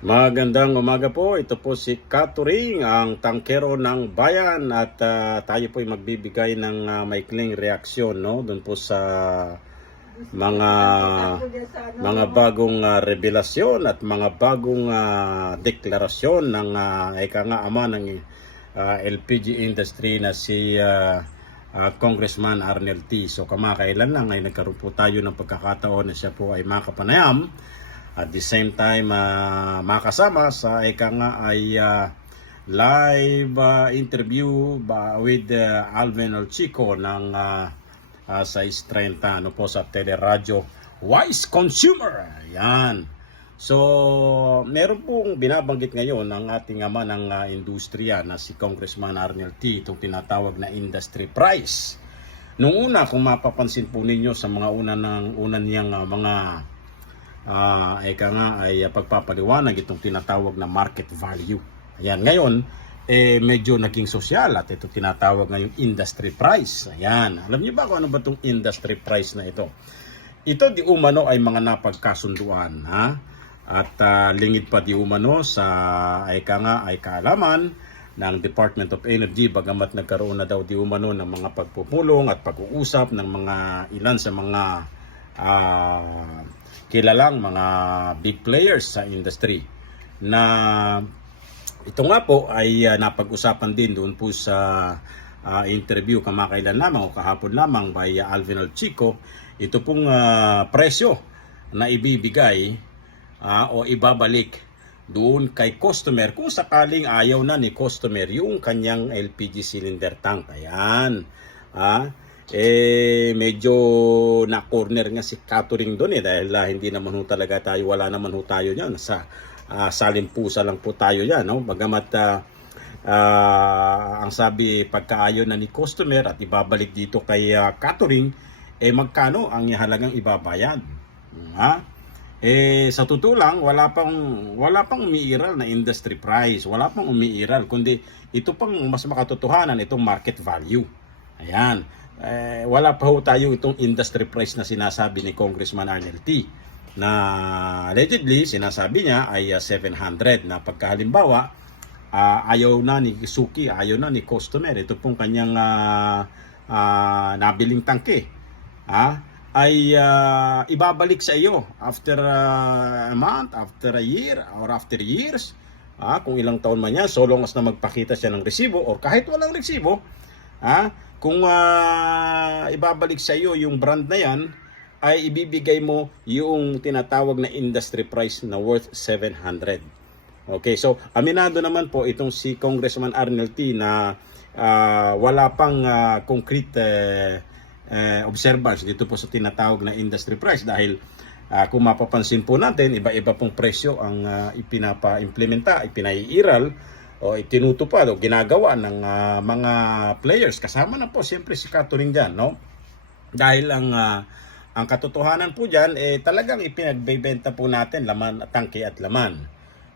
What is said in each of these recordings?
Magandang umaga po. Ito po si Katuring, ang tangkero ng bayan at ah, tayo po ay magbibigay ng ah, maikling reaksyon no doon po sa mga mga bagong ah, revelasyon at mga bagong ah, deklarasyon ng uh, ika nga ama ng ah, LPG industry na si ah, ah, Congressman Arnel T. So kamakailan lang ay nagkaroon po tayo ng pagkakataon na siya po ay makapanayam at the same time ah, makasama sa ika nga ay ah, live ah, interview ba, with ah, Alvin Olchico ng ah, ah, sa Is 30 ano po sa Teleradyo Wise Consumer. Yan. So, meron pong binabanggit ngayon ng ating ama ng ah, industriya na si Congressman Arnel T. Itong tinatawag na industry price. Nung una, kung mapapansin po ninyo sa mga una ng una niyang ah, mga ah eka nga ay ah, pagpapaliwanag itong tinatawag na market value. Ayan, ngayon, eh, medyo naging sosyal at ito tinatawag ngayong industry price. Ayan, alam niyo ba kung ano ba itong industry price na ito? Ito di umano ay mga napagkasunduan, ha? At ah, lingid pa di umano sa eka nga ay kaalaman ng Department of Energy bagamat nagkaroon na daw di umano ng mga pagpupulong at pag-uusap ng mga ilan sa mga ah, kilalang mga big players sa industry na ito nga po ay ah, napag-usapan din doon po sa ah, interview kamakailan lamang o kahapon lamang by ah, Alvin Chico ito pong ah, presyo na ibibigay ah, o ibabalik doon kay customer kung sakaling ayaw na ni customer yung kanyang LPG cylinder tank. Ayan. Ah, eh medyo na corner nga si Catering doon eh dahil ah, hindi naman ho talaga tayo wala naman ho tayo diyan sa ah, salimpusa lang po tayo yan no? Bagamat ah, ah, ang sabi pagkaayon na ni customer at ibabalik dito kay uh, catering eh magkano ang halagang ibabayad? Ha? Eh sa totoo lang wala pang wala pang umiiral na industry price. Wala pang umiiral kundi ito pang mas makatotohanan itong market value. Ayan eh, wala pa ho tayo itong industry price na sinasabi ni Congressman Arnel T. Na allegedly sinasabi niya ay ah, 700 na pagkahalimbawa ah, ayaw na ni Suki, ayaw na ni customer. Ito pong kanyang ah, ah, nabiling tangke ah, ay ah, ibabalik sa iyo after ah, a month, after a year or after years ah, kung ilang taon man yan so long as na magpakita siya ng resibo or kahit walang resibo ah, kung ah, ibabalik sa iyo yung brand na yan ay ibibigay mo yung tinatawag na industry price na worth 700. Okay, so aminado naman po itong si Congressman Arnel T na ah, wala pang ah, concrete eh, eh, observance dito po sa tinatawag na industry price dahil ah, kung mapapansin po natin, iba-iba pong presyo ang ah, ipinapa-implementa, ipinaiiral o itinutupad o ginagawa ng ah, mga players. Kasama na po siyempre si Catherine dyan, no? Dahil ang ah, ang katotohanan po diyan eh talagang ipinagbebenta po natin laman tangke at laman.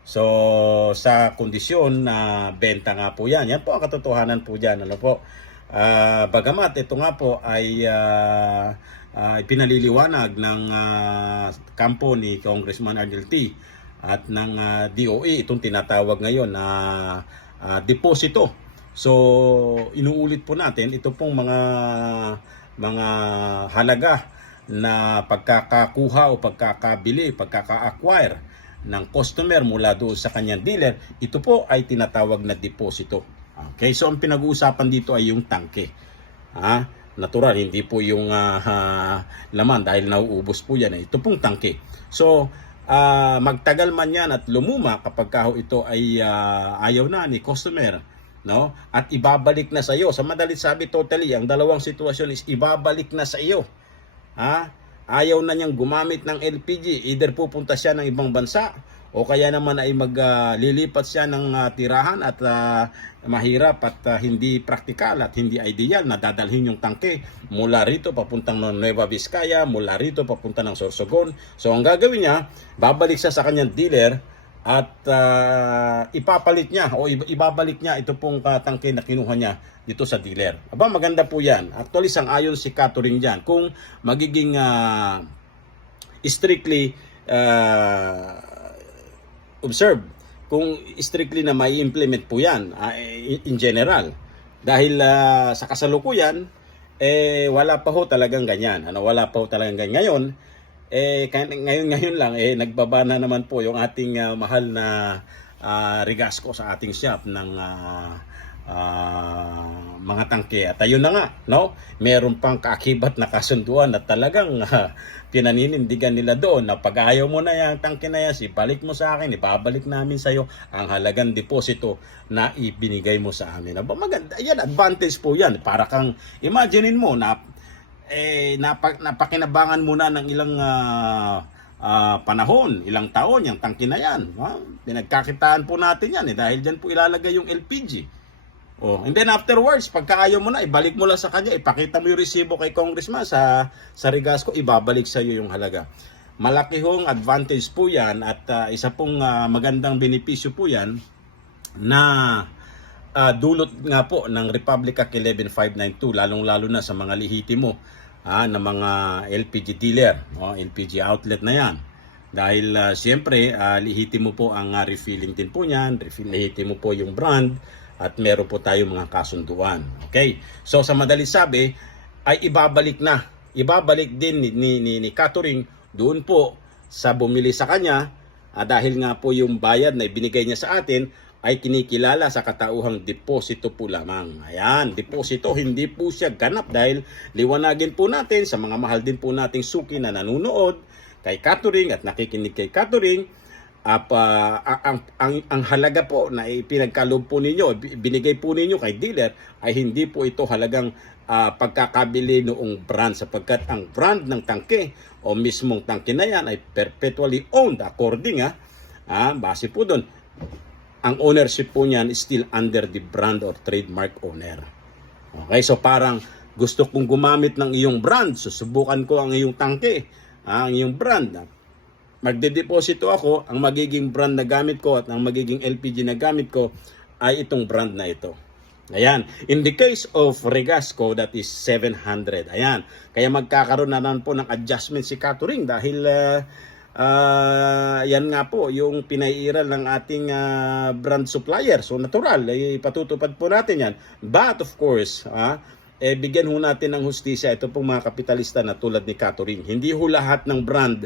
So sa kondisyon na benta nga po 'yan. Yan po ang katotohanan po diyan ano po. Ah, bagamat ito nga po ay ah, ah, ipinaliliwanag ng ah, kampo ni Congressman Arnel at ng ah, DOE itong tinatawag ngayon na ah, deposito. So inuulit po natin ito pong mga mga halaga na pagkakakuha o pagkakabili, pagkaka-acquire ng customer mula doon sa kanyang dealer, ito po ay tinatawag na deposito. Okay, so ang pinag-uusapan dito ay yung tangke. Ha? Natural, hindi po yung ah, ah, laman dahil nauubos po yan. eh. Ito pong tangke. So, ah, magtagal man yan at lumuma kapag ka ho ito ay ah, ayaw na ni customer, no? At ibabalik na sa iyo. Sa madalit sabi totally, ang dalawang sitwasyon is ibabalik na sa iyo. Ha? Ayaw na niyang gumamit ng LPG. Either pupunta siya ng ibang bansa o kaya naman ay maglilipat siya ng ah, tirahan at ah, mahirap at ah, hindi praktikal at hindi ideal na dadalhin yung tangke mula rito papuntang Nueva Vizcaya, mula rito papunta ng Sorsogon. So ang gagawin niya, babalik siya sa kanyang dealer at ah, ipapalit niya o ib- ibabalik niya ito pong ah, tangke na kinuha niya dito sa dealer. Aba maganda po yan. Actually sang ayon si Catherine dyan kung magiging ah, strictly ah, observe kung strictly na may implement po yan ah, in general. Dahil ah, sa kasalukuyan, eh wala pa ho talagang ganyan. Ano, wala pa ho talagang ganyan. Ngayon, eh ngayon ngayon lang eh nagbaba na naman po yung ating ah, mahal na ah, Rigasco sa ating shop ng ah, ah, mga tangke. At ayun na nga, no? Meron pang kaakibat na kasunduan at talagang ah, pinaninindigan nila doon na pag ayaw mo na yan, tangke na yan, ibalik mo sa akin, ibabalik namin sa iyo ang halagang deposito na ibinigay mo sa amin. Aba, maganda. Yan, advantage po yan. Para kang, imaginein mo na eh, napak, napakinabangan muna ng ilang ah, ah, panahon, ilang taon, yung tangke na yan. Ha? Pinagkakitaan po natin yan eh, dahil dyan po ilalagay yung LPG. Oh, and then afterwards, pagka ayaw mo na, ibalik mo lang sa kanya, ipakita mo yung resibo kay congressman sa sa Rigasco, ibabalik sa iyo yung halaga. Malaki hong advantage po 'yan at ah, isa pong ah, magandang benepisyo po 'yan na ah, dulot nga po ng Republic Act 11592 lalong-lalo na sa mga lihitimo ah, ng mga LPG dealer, oh, LPG outlet na 'yan. Dahil ah, siyempre, ah, lihitimo po ang ah, refilling din po niyan, refill, lihitimo po yung brand at meron po tayong mga kasunduan. Okay? So sa madali sabi, ay ibabalik na. Ibabalik din ni, ni, ni, ni Catering doon po sa bumili sa kanya ah, dahil nga po yung bayad na ibinigay niya sa atin ay kinikilala sa katauhang deposito po lamang. Ayan, deposito, hindi po siya ganap dahil liwanagin po natin sa mga mahal din po nating suki na nanonood kay Catering at nakikinig kay Catering Ap, ah, ang, ang, ang halaga po na ipinagkaloob po ninyo, bi- binigay po ninyo kay dealer ay hindi po ito halagang ah, pagkakabili noong brand sapagkat ang brand ng tangke o mismong tangke na yan ay perpetually owned according ah, ah base po doon ang ownership po niyan is still under the brand or trademark owner. Okay, so parang gusto kong gumamit ng iyong brand, susubukan ko ang iyong tangke, ah, ang iyong brand. Magdedeposito ako, ang magiging brand na gamit ko at ang magiging LPG na gamit ko ay itong brand na ito. Ayan. In the case of Regasco, that is 700. Ayan. Kaya magkakaroon na naman po ng adjustment si Catering dahil ah, ah, yan nga po yung pinaiiral ng ating ah, brand supplier. So natural, eh, patutupad po natin yan. But of course, ah, eh, bigyan ho natin ng hustisya ito pong mga kapitalista na tulad ni Catering. Hindi ho lahat ng brand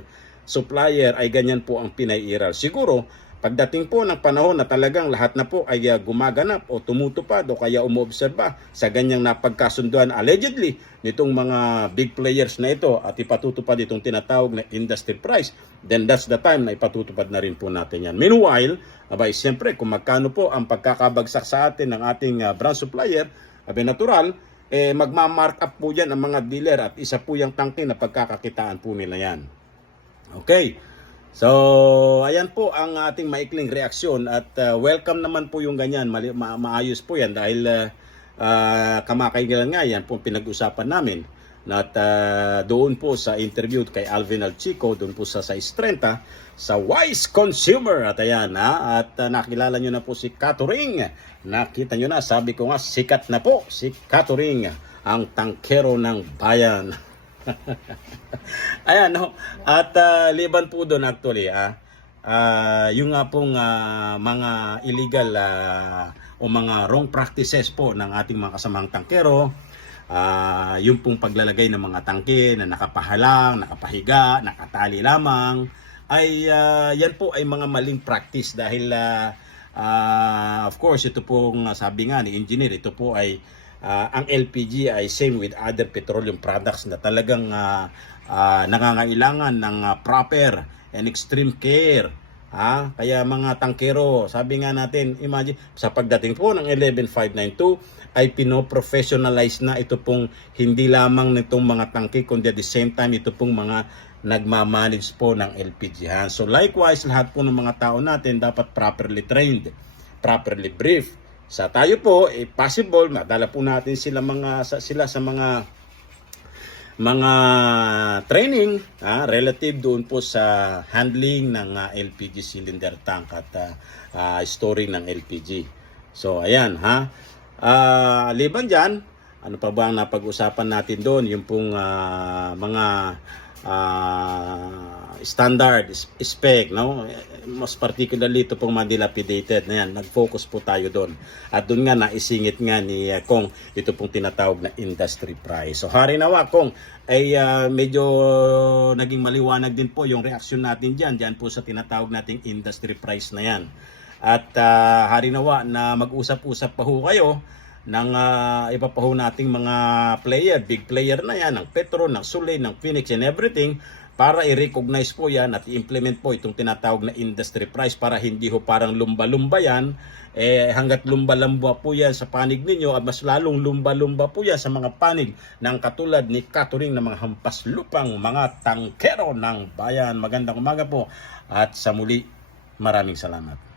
supplier ay ganyan po ang pinaiiral. Siguro, pagdating po ng panahon na talagang lahat na po ay uh, gumaganap o tumutupad o kaya umuobserba sa ganyang napagkasunduan allegedly nitong mga big players na ito at ipatutupad itong tinatawag na industry price, then that's the time na ipatutupad na rin po natin yan. Meanwhile, abay, siyempre, kung magkano po ang pagkakabagsak sa atin ng ating uh, brand supplier, abay natural, eh, magmamark up po yan ang mga dealer at isa po yung tangke na pagkakakitaan po nila yan. Okay. So, ayan po ang ating maikling reaksyon at uh, welcome naman po yung ganyan. Mali- ma- maayos po yan dahil uh, uh, kamakailan nga yan po pinag-usapan namin. At uh, doon po sa interview kay Alvin Alchico, doon po sa Size 30, sa Wise Consumer. At ayan, ha? at uh, nakilala nyo na po si Katuring. Nakita nyo na, sabi ko nga, sikat na po si Katuring, ang tangkero ng bayan. Ayan, no? At ah, liban po doon actually, ah, ah, yung nga pong ah, mga illegal ah, o mga wrong practices po ng ating mga kasamang tangkero, ah, yung pong paglalagay ng mga tangke na nakapahalang, nakapahiga, nakatali lamang, ay ah, yan po ay mga maling practice dahil ah, ah, of course ito pong sabi nga ni engineer, ito po ay Ah, ang LPG ay same with other petroleum products na talagang ah, ah, nangangailangan ng ah, proper and extreme care. Ha? Kaya mga tangkero, sabi nga natin, imagine, sa pagdating po ng 11592 ay pinoprofessionalize na ito pong hindi lamang nitong mga tangke kundi at the same time ito pong mga nagmamanage po ng LPG. Ha? So likewise, lahat po ng mga tao natin dapat properly trained, properly briefed, sa tayo po, eh, possible, madala po natin sila mga sa, sila sa mga mga training ah, relative doon po sa handling ng ah, LPG cylinder tank at ah, ah, storing ng LPG. So ayan ha. Ah, liban diyan, ano pa ba ang napag-usapan natin doon? Yung pong ah, mga ah, standard, spec, no? Mas particularly ito pong mga dilapidated na yan. Nag-focus po tayo doon. At doon nga naisingit nga ni uh, Kong ito pong tinatawag na industry price. So hari nawa Kong ay ah, medyo naging maliwanag din po yung reaksyon natin diyan diyan po sa tinatawag nating industry price na yan. At ah, hari nawa na mag-usap-usap pa ho kayo ng ah, iba pa ho nating mga player, big player na yan, ng Petro, ng Sule, ng Phoenix and everything para i-recognize po yan at i-implement po itong tinatawag na industry price para hindi ho parang lumba-lumba yan eh hanggat lumba-lumba po yan sa panig ninyo at mas lalong lumba-lumba po yan sa mga panig ng katulad ni Katuring ng mga hampas lupang mga tangkero ng bayan. Magandang umaga po at sa muli maraming salamat.